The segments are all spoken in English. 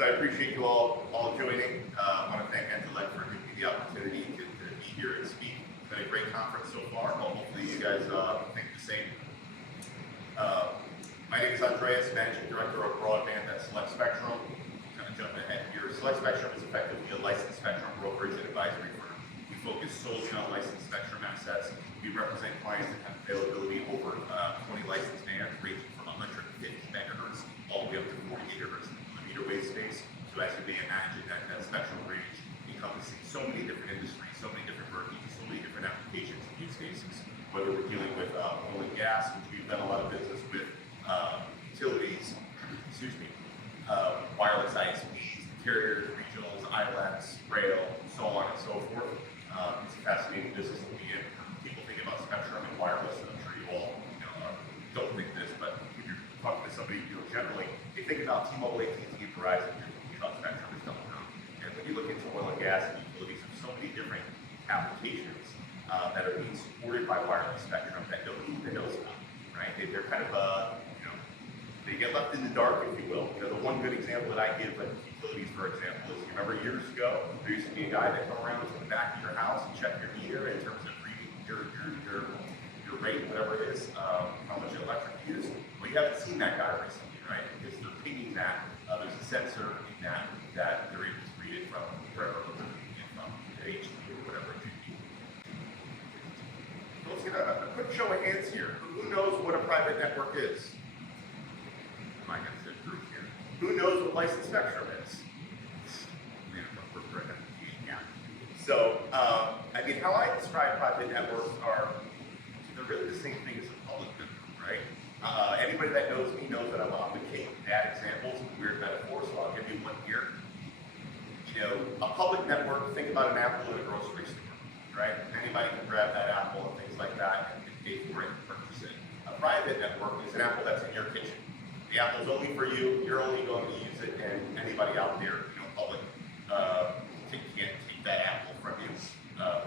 So I appreciate you all joining. I want to thank ENTELEC for giving me the opportunity to be here and speak. It's been a great conference so far. Well, hopefully you guys think the same. My name is Andreas, Managing Director of Broadband at Select Spectrum. I'm going to jump ahead here. Select Spectrum is effectively a licensed spectrum brokerage and advisory firm. We focus solely on licensed spectrum assets. We represent clients that have availability over 20 licensed bands, ranging from 150 megahertz all the way up to 40 gigahertz in the millimeter wave space. So as you may imagine, that spectrum range encompassing so many different industries, so many different verticals, so many different applications and use cases. Whether we're dealing with oil and gas, which we've done a lot of business with, utilities, wireless ISPs, carriers, regionals, ILECs, rail, so on and so forth. It's a fascinating business to be in. People think about spectrum and wireless, and I'm sure you all don't think this, but if you're talking to somebody generally, they think about T-Mobile, AT&T, and Verizon, you're thinking about spectrum and telecom. And when you look into oil and gas and utilities, there's so many different applications that are being supported by wireless spectrum that nobody even knows about, right? They're kind of, they get left in the dark, if you will. The one good example that I give, like utilities, for example, is you remember years ago, there used to be a guy that come around to the back of your house and check your meter in terms of reading your rate, whatever it is, how much electric you use. Well, you haven't seen that guy recently, right? Because they're pinging that. There's a sensor in that they're able to read it from wherever they're reading it from, the HP or whatever it could be. So let's get a quick show of hands here. Who knows what a private network is? I got this group here. Who knows what licensed spectrum is? So, I mean, how I describe private networks they're really the same thing as a public network, right? Anybody that knows me knows that I'm on the king of bad examples, weird metaphors, so I'll give you one here. A public network, think about an apple in a grocery store, right? Anybody can grab that apple and things like that and pay for it and purchase it. A private network is an apple that's in your kitchen. The apple's only for you, you're only going to use it, and anybody out there, public, can't take that apple from you.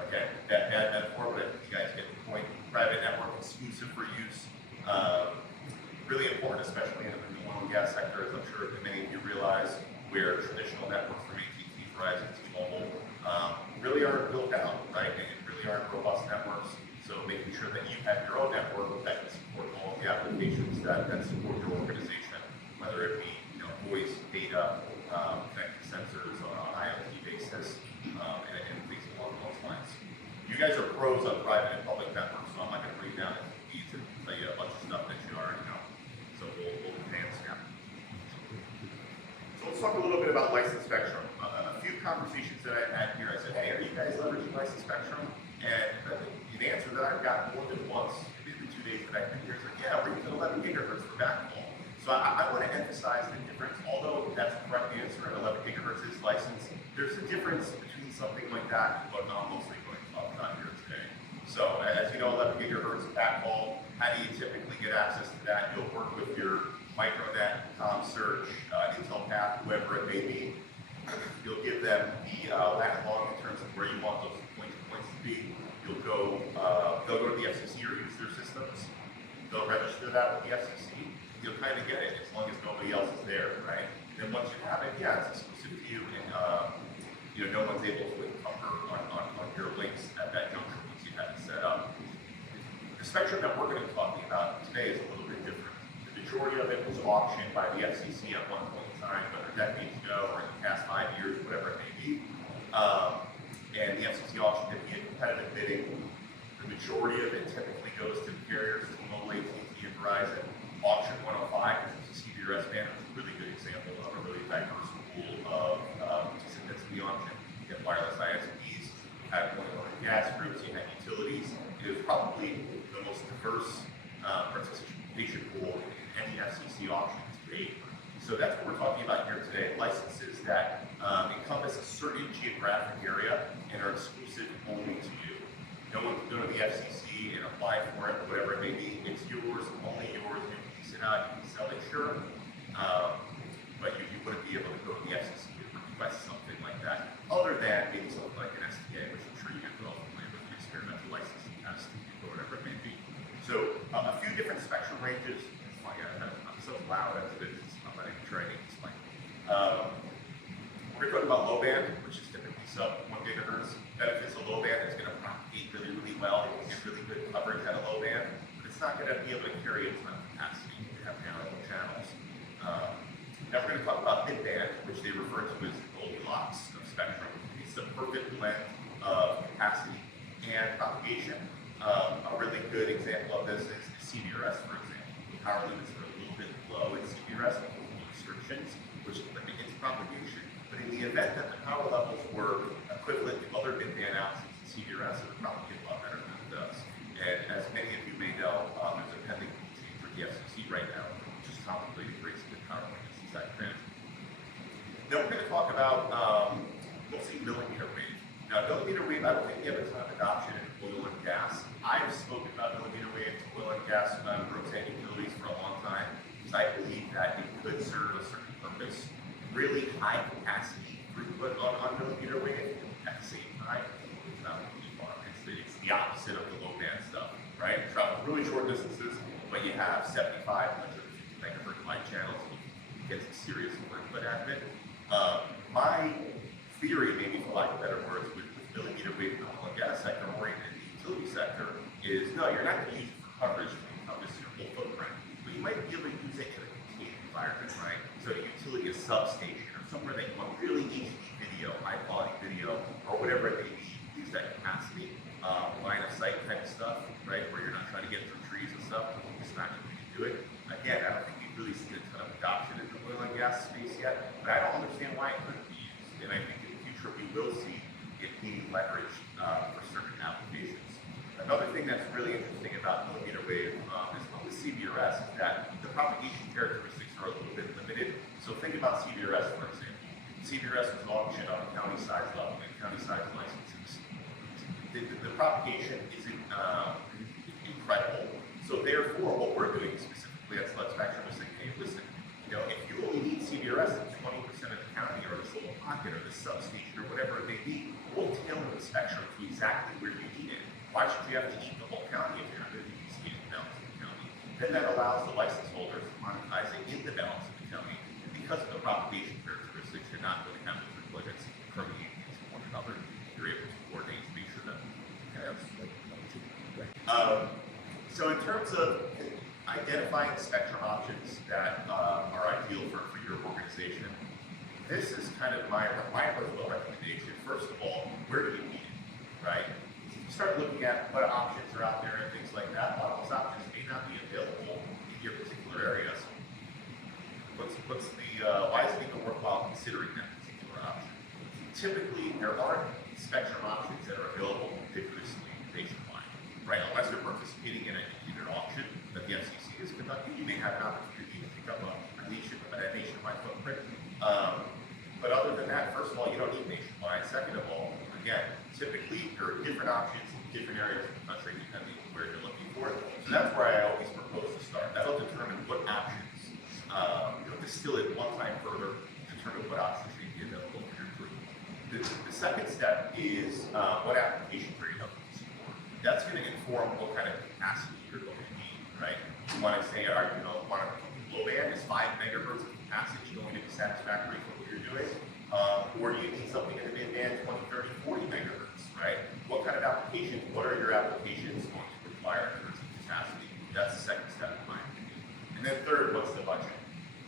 Again, bad metaphor, but you guys get the point. Private network, exclusive for use. Really important, especially in the oil and gas sector, as I'm sure many of you realize, where traditional networks from AT&T, Verizon, T-Mobile really aren't built out, right? And really aren't robust networks. So making sure that you have your own network that can support all of the applications that support your organization, whether it be voice, data, connected sensors on an IoT basis, and things along those lines. You guys are pros on private and public networks, so I'm not going to bring down into the weeds and tell you a bunch of stuff that you already know. So we'll advance now. So let's talk a little bit about licensed spectrum. A few conversations that I had here, I said, hey, are you guys leveraging licensed spectrum? And the answer that I've got more than once, maybe the 2 days that I've been here, is like, yeah, we're using 11 gigahertz for backhaul. So I want to emphasize the difference, although that's the correct answer, and 11 gigahertz is licensed, there's a difference between something like that and what I'm mostly going to talk about here today. So as you know, 11 gigahertz backhaul, how do you typically get access to that? You'll work with your Micronet, ComSearch, Intel Path, whoever it may be. You'll give them the lat long in terms of where you want those points to be. You'll go, they'll go to the FCC or use their systems. They'll register that with the FCC. You'll kind of get it as long as nobody else is there, right? Then once you have it, yeah, it's exclusive to you, and no one's able to encumber on your links at that juncture once you have it set up. The spectrum that we're going to be talking about today is a little bit different. The majority of it was auctioned by the FCC at one point in time, whether decades ago or in the past 5 years, whatever it may be. And the FCC auctioned it via competitive bidding. The majority of it typically goes to the carriers, T-Mobile, AT&T, and Verizon. Auction 105, which is a CBRS band, is a really good example of a really diverse pool of participants in the auction. You have wireless ISPs, you have oil and gas groups, you have utilities. It is probably the most diverse participation pool in any FCC auction to date. So that's what we're talking about here today. Licenses that encompass a certain geographic area and are exclusive only to you. No one can go to the FCC and apply for it, whatever it may be. It's yours, only yours. You can lease it out, you can sell it, sure. But you wouldn't be able to go to the FCC and request something like that, other than maybe something like an STA, which I'm sure you get well familiar with, the experimental licensing test, or whatever it may be. So a few different spectrum ranges. Oh my God, I'm so loud as it is. I'm not even trying to explain. talked about low band, which is typically sub 1 gigahertz. Benefits of low band is going to propagate really, really well. You can get really good coverage at a low band, but it's not going to be able to carry a ton of capacity. You have narrow channels. Now we're going to talk about mid band, which they refer to as Goldilocks of spectrum. It's the perfect blend of capacity and propagation. A really good example of this is CBRS, for example. The power limits are a little bit low in CBRS with restrictions, which limit its propagation. But in the event that the power levels were equivalent to other mid-band outputs in CBRS, it would propagate a lot better than it does. And as many of you may know, there's a pending change for the FCC right now, which is contemplating raising the power limits inside transit. Then we're going to talk about mostly millimeter wave. Now, millimeter wave, I don't think you have a ton of adoption in oil and gas. I've spoken about millimeter wave to oil and gas rotating utilities for a long time, because I believe that it could serve a certain purpose. Really high capacity throughput on millimeter wave at the same time. It's not really far. It's the opposite of the low band stuff, right? You travel really short distances, but you have 75, 150 megahertz light channels. You get some serious throughput out of it. My theory, maybe for lack of better words, with millimeter wave in the oil and gas sector or in the utility sector is no, you're not going to use it for coverage to encompass your whole footprint, but you might be able to use it in a contained environment, right? So a utility, a substation, or somewhere that you want really HD video, high quality video, or whatever it may be, use that capacity, line of sight type of stuff, right? Where you're not trying to get through trees and stuff, just not going to do it. Again, I don't think we've really seen a ton of adoption in the oil and gas space yet, but I don't understand why it couldn't be used. And I think in the future we will see it being leveraged for certain applications. Another thing that's really interesting about millimeter wave is with CBRS is that the propagation characteristics are a little bit limited. So think about CBRS, for example. CBRS was auctioned on a county size level and county size licenses. The propagation isn't incredible. So therefore, what we're doing specifically at Select Spectrum is saying, hey, listen, if you only need CBRS in 20% of the county or this little pocket or the substation or whatever it may be, we'll tailor the spectrum to exactly where you need it. Why should you have to eat the whole county if you're not going to use the balance of the county? Then that allows the license holders to monetize it in the balance of the county. And because of the propagation characteristics, you're not going to have those projects permeate into one another. You're able to coordinate to make sure that so in terms of identifying spectrum options that are ideal for your organization, this is kind of my personal recommendation. First of all, where do you need it, right? You start looking at what options are out there and things like that. A lot of those options may not be available in your particular areas. Why is it even worthwhile considering that particular option? Typically, there aren't spectrum options that are available ubiquitously nationwide, right? Unless you're participating in an auction that the FCC is conducting, you may have an opportunity to pick up a nationwide footprint. But other than that, first of all, you don't need nationwide. Second of all, again, typically there are different options in different areas of the country depending on where you're looking for it. So that's where I always propose to start. That'll determine what options, distill it one time further, determine what options may be available for your group. The second step is what applications are you hoping to support. That's going to inform what kind of capacity you're going to need, right? You want to say, low band is 5 megahertz of capacity going to be satisfactory for what you're doing, or do you need something in the mid band 20, 30, 40 megahertz, right? What kind of applications, what are your applications going to require in terms of capacity? That's the second step in my opinion. And then third, what's the budget,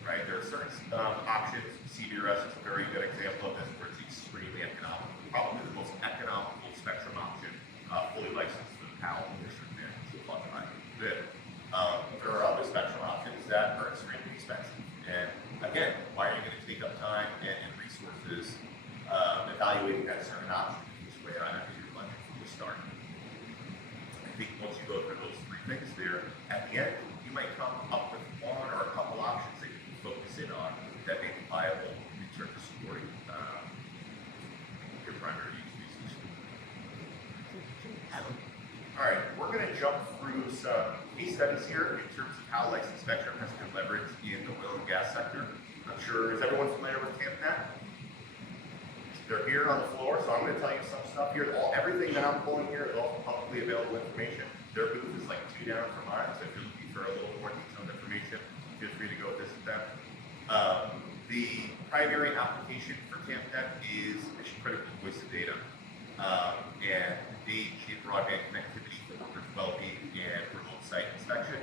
right? There are certain options. CBRS is a very good example of this, where it's extremely economical. Probably the most economical spectrum option, fully licensed for the PAL district there, so plug in a bit. There are other spectrum options that are extremely expensive. And again, why are you going to take up time and resources evaluating that certain option in this way out of your budget from the start? I think once you go through those three things there, at the end, you might come up with one or a couple options that you can focus in on that may be viable in terms of supporting your primary use cases. All right, we're going to jump through some case studies here in terms of how licensed spectrum has been leveraged in the oil and gas sector. I'm sure, is everyone familiar with CAMPNet? They're here on the floor, so I'm going to tell you some stuff here. Everything that I'm pulling here is all publicly available information. Their booth is like 2 down from mine, so if you're looking for a little more detailed information, feel free to go visit them. The primary application for TAMTech is mission critical voice of data. And they achieve broadband connectivity for workers' well-being and remote site inspection.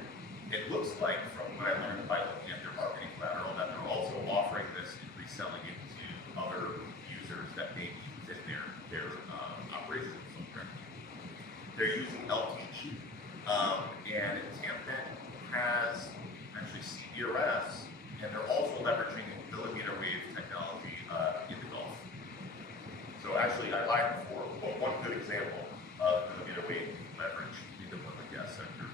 It looks like, from what I learned by looking at their marketing collateral, that they're also offering this and reselling it to other users that may use it in their operations. They're using LTE, and TAMTech has actually CBRS, and they're also leveraging millimeter wave technology in the Gulf. So actually, I lied before. Well, one good example of millimeter wave leverage in the oil and gas sector.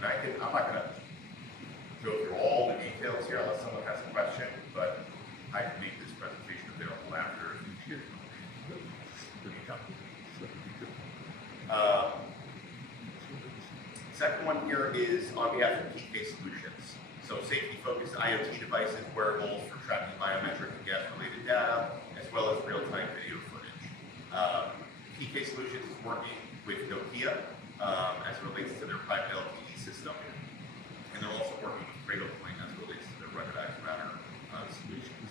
And I'm not going to go through all the details here unless someone has a question, but I can make this presentation available after. Second one here is on behalf of PK Solutions. So safety-focused IoT devices, wearables for tracking biometric and gas-related data, as well as real-time video footage. PK Solutions is working with Nokia as it relates to their private LTE system, and they're also working with Cradlepoint as it relates to their ruggedized router solutions.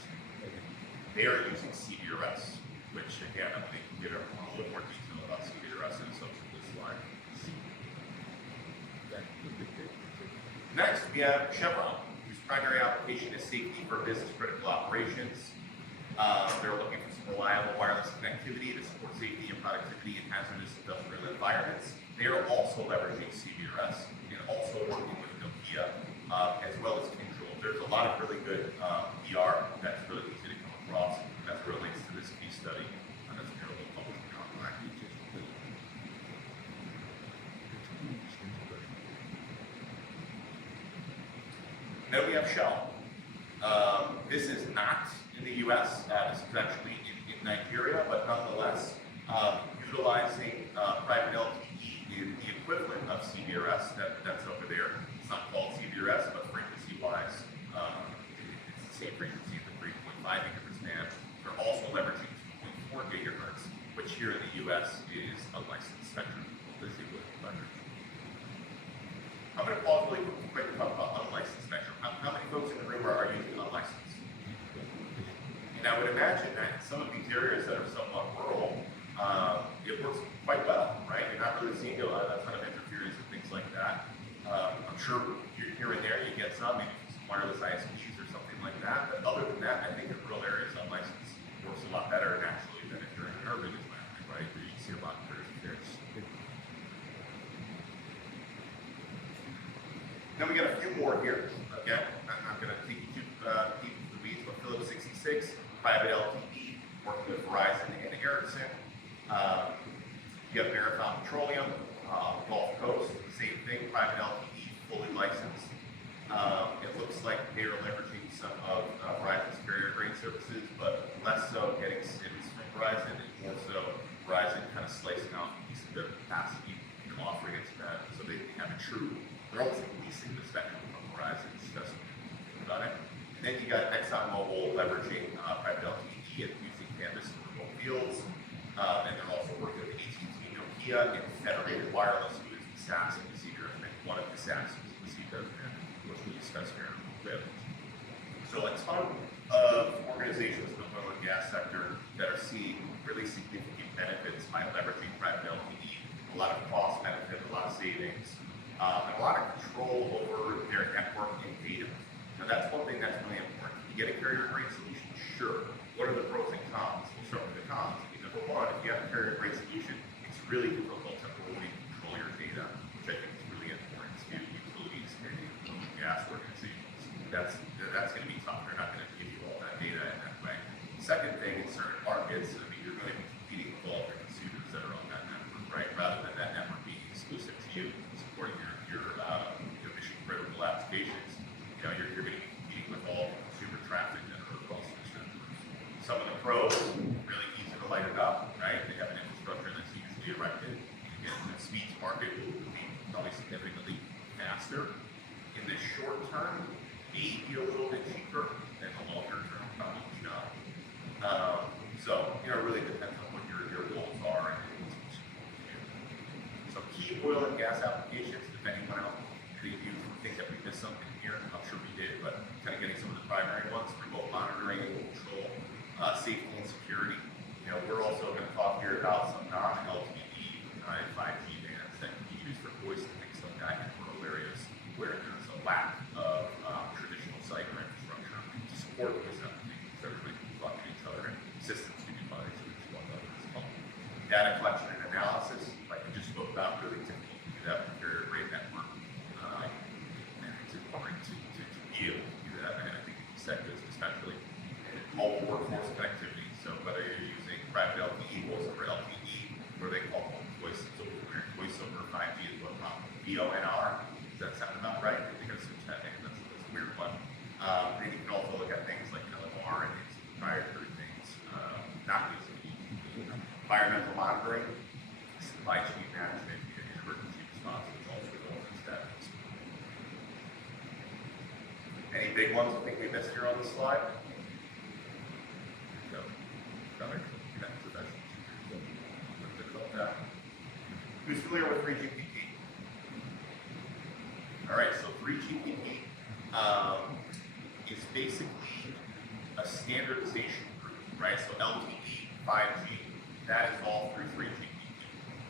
They are using CBRS, which again, I think we'll get a little more detail about CBRS in a subsequent slide. Next, we have Chevron, whose primary application is safety for business-critical operations. They're looking for some reliable wireless connectivity to support safety and productivity in hazardous industrial environments. They are also leveraging CBRS and also working with Nokia, as well as Control. There's a lot of really good PR that's really easy to come across as it relates to this case study, and that's available publicly online. Then we have Shell. This is not in the U.S. This is actually in Nigeria, but nonetheless, utilizing private LTE in the equivalent of CBRS that's over there. It's not called CBRS, but frequency-wise, it's the same frequency, the 3.5 gigahertz band. They're also leveraging 2.4 gigahertz, which here in the U.S. is a licensed spectrum. This is leverage. I'm going to pause really quick to talk about unlicensed spectrum. How many folks in the room are using unlicensed? And I would imagine that in some of these areas that are somewhat rural, it works quite well, right? You're not really seeing a ton of interference and things like that. I'm sure here and there you get some, maybe some wireless ISPs or something like that. But other than that, I think in rural areas, unlicensed works a lot better naturally than if you're in an urban environment, right? Where you see a lot of interference. Then we got a few more here. Okay, I'm going to take you to deep into the weeds, but Phillips 66, private LTE, working with Verizon and Ericsson. You have Marathon Petroleum, Gulf Coast, same thing, private LTE, fully licensed. It looks like they are leveraging some of Verizon's carrier grade services, but less so getting SIMs from Verizon, and more so Verizon kind of slicing off a piece of their capacity and offering it to them, so they have a true. They're almost like leasing the spectrum from Verizon. Got it. And then you got ExxonMobil leveraging private LTE and using Canvas in remote fields, and they're also working with AT&T, Nokia, and Federated Wireless, who is the SaaS in the CBRS, one of the SaaS in the CBRS, which we discussed here in a bit. So a ton of organizations in the oil and gas sector that are seeing really significant benefits by leveraging private LTE, a lot of cost benefit, a lot of savings. And a lot of control over their network and data. Now that's one thing that's really important. You get a carrier-grade solution, sure. What are the pros and cons? We'll start with the cons. Number one, if you have a carrier-grade solution, it's really difficult to fully control your data, which I think is really important to utilities and gas organizations. That's going to be tough. They're not going to give you all that data in that way. Second thing, in certain markets, I mean, you're going to be competing with all the consumers that are on that network, right? Rather than that network being exclusive to you, supporting your mission-critical applications, you're going to be competing with all the consumer traffic that are across these networks. Some of the pros, really easy to light it up, right? They have an infrastructure that's usually erected. Again, the speeds market will be probably significantly faster. In the short term, maybe a little bit cheaper, and the longer term, probably not. So, source connectivity. So whether you're using private LTE, voice over LTE, or they call voice over 5G is what VONR. Does that sound about right? I think I switched that name. That's a weird one. And you can also look at things like LMR and these proprietary things, not using environmental monitoring, supply chain management, and emergency response, which also goes into that. Any big ones I think we missed here on the slide? No. Who's familiar with 3GPP? All right, so 3GPP is basically a standardization group, right? So LTE, 5G, that is all through 3GPP.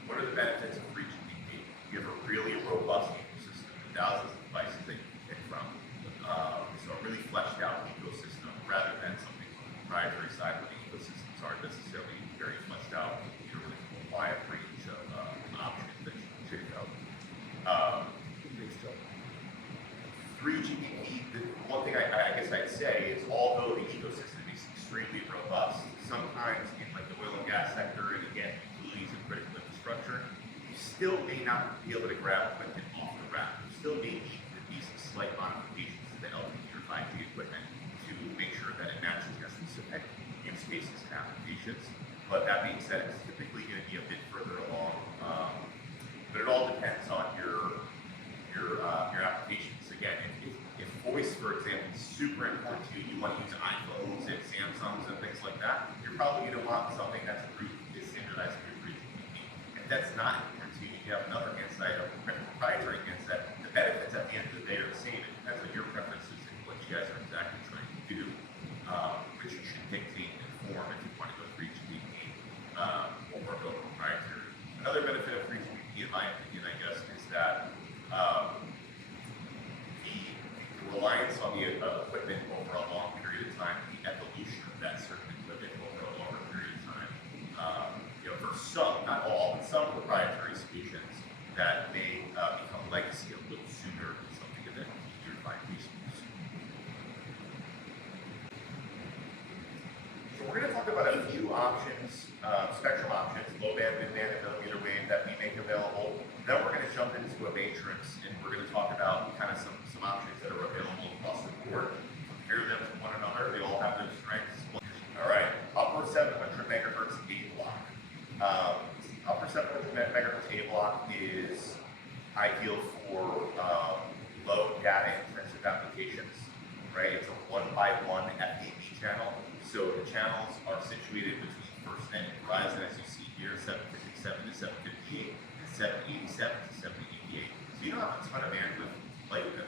What are the benefits of 3GPP? You have a really robust ecosystem, thousands of devices that you can pick from. So a really fleshed out ecosystem rather than something on the proprietary side where the ecosystems aren't necessarily very fleshed out. You don't really apply a range of options that you can check out. 3GPP, the one thing I guess I'd say is although the ecosystem is extremely robust, sometimes in like the oil and gas sector and again utilities and critical infrastructure, you still may not be able to grab equipment off the rack. You still may need to be some slight modifications to the LTE or 5G equipment to make sure that it matches your specific use cases and applications. But that being said, it's typically going to be a bit further along. But it all depends on your applications. Again, if voice, for example, is super important to you, you want to use iPhones and Samsungs and things like that, you're probably going to want something that's approved, is standardized for 3GPP. If that's not important to you, you have another handset, a proprietary handset, the benefits at the end of the day are the same. It depends on your preferences and what you guys are exactly trying to do, which you should dictate and inform if you want to go 3GPP or go proprietary. Another benefit of 3GPP, in my opinion, I guess, is that the reliance on the equipment over a long period of time, the evolution of that certain equipment over a longer period of time. For some, not all, but some proprietary solutions that may become legacy a little sooner than something that easier to find resources. So we're going to talk about a few options, spectrum options, low band, mid band, and millimeter wave that we make available. Then we're going to jump into a matrix and we're going to talk about kind of some options that are available across the board. Compare them to one another. They all have their strengths. All right, upper 700 megahertz A block. Upper 700 megahertz A block is ideal for low data intensive applications, right? It's a 1x1 FDD channel. So the channels are situated between FirstNet and Verizon, as you see here, 757 to 758, and 787 to 788. So you don't have a ton of bandwidth like this.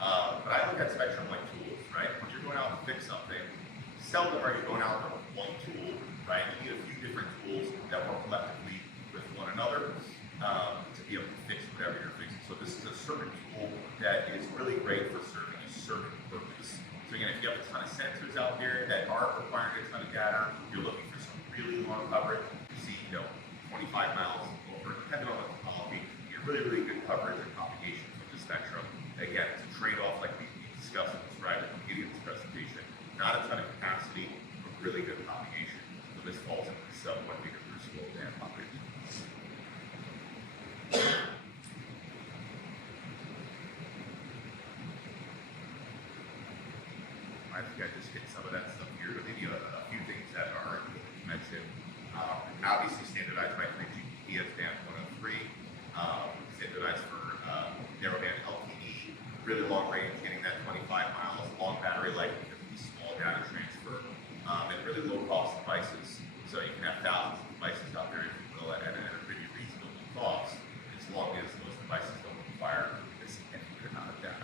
But I look at spectrum like tools, right? When you're going out to fix something, seldom are you going out there with one tool, right? You need a few different tools that work collectively with one another to be able to fix whatever you're fixing. So this is a certain tool that is really great for serving a certain purpose. So again, if you have a ton of sensors out there that aren't requiring a ton of data, you're looking for some really long coverage. You see, 25 miles over, depending on the topology, you get really good coverage and propagation from the spectrum. Again, it's a trade-off like we discussed and described at the beginning of this presentation. Not a ton of capacity, but really good propagation. So this falls into the sub-1 gigahertz low band population. I think I just hit some of that stuff here, but maybe a few things that are mentioned. Obviously standardized by 3GPP as band 103, standardized for narrowband LTE, really long range, getting that 25 miles, long battery life because of the small data transfer, and really low cost devices. So you can have thousands of devices out there, if you will, at a pretty reasonable cost, as long as those devices don't require a significant amount of data.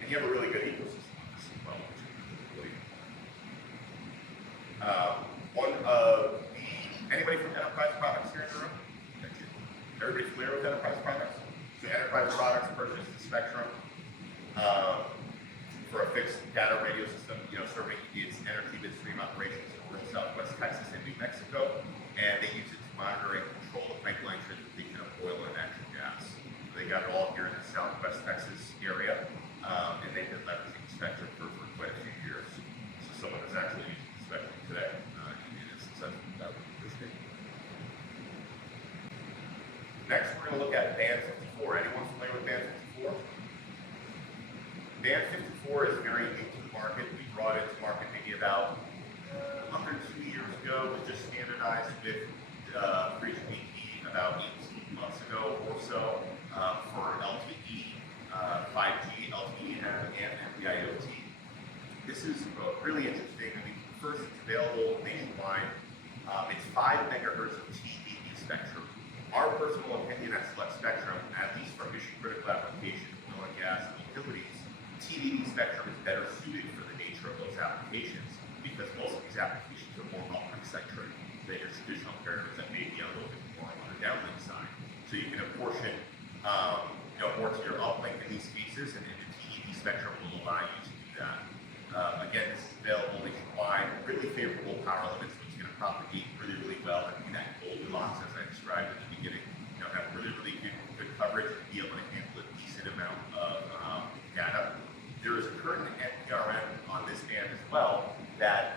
And you have a really good ecosystem. Anybody from enterprise products here in the room? Everybody familiar with enterprise products? So enterprise products purchase the spectrum for a fixed data radio system, serving its energy midstream operations in rural Southwest Texas and New Mexico, and they use it to monitor and control the pipeline transportation of oil and natural gas. They got it all here in the Southwest Texas area, and they've been leveraging the spectrum for quite a few years. So someone has actually at band 54. Anyone familiar with band 54? Band 54 is very new to the market. We brought it to market maybe about under 2 years ago. It was just standardized with 3GPP about 18 months ago or so for LTE, 5G, LTE, and NB-IoT. This is really interesting. I mean, first, it's available nationwide. It's 5 megahertz of TDD spectrum. Our personal opinion at Select Spectrum, at least for mission-critical applications, oil and gas, and utilities, TDD spectrum is better suited for the nature of those applications because most of these applications are more uplink-centric than your traditional carriers that may be a little bit more on the downlink side. So you can apportion more to your uplink in these cases, and the TDD spectrum will allow you to do that. Again, this is available nationwide, really favorable power limits, which is going to propagate really, really well and be that Goldilocks, as I described at the beginning. Have really, really good coverage and be able to handle a decent amount of data. There is a current NPRM on this band as well that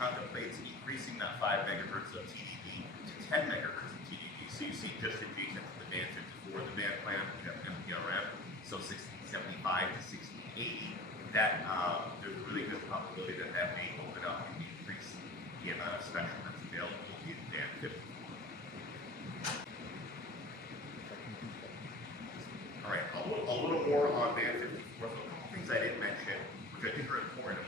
contemplates increasing that 5 megahertz of TDD to 10 megahertz of TDD. So you see just adjacent to the band 54, the band plan, we have NPRM, so 1675 to 1680. That there's a really good probability that that may open up and increase the amount of spectrum that's available in band 54. All right, a little more on band 54. So a couple things I didn't mention, which I think are important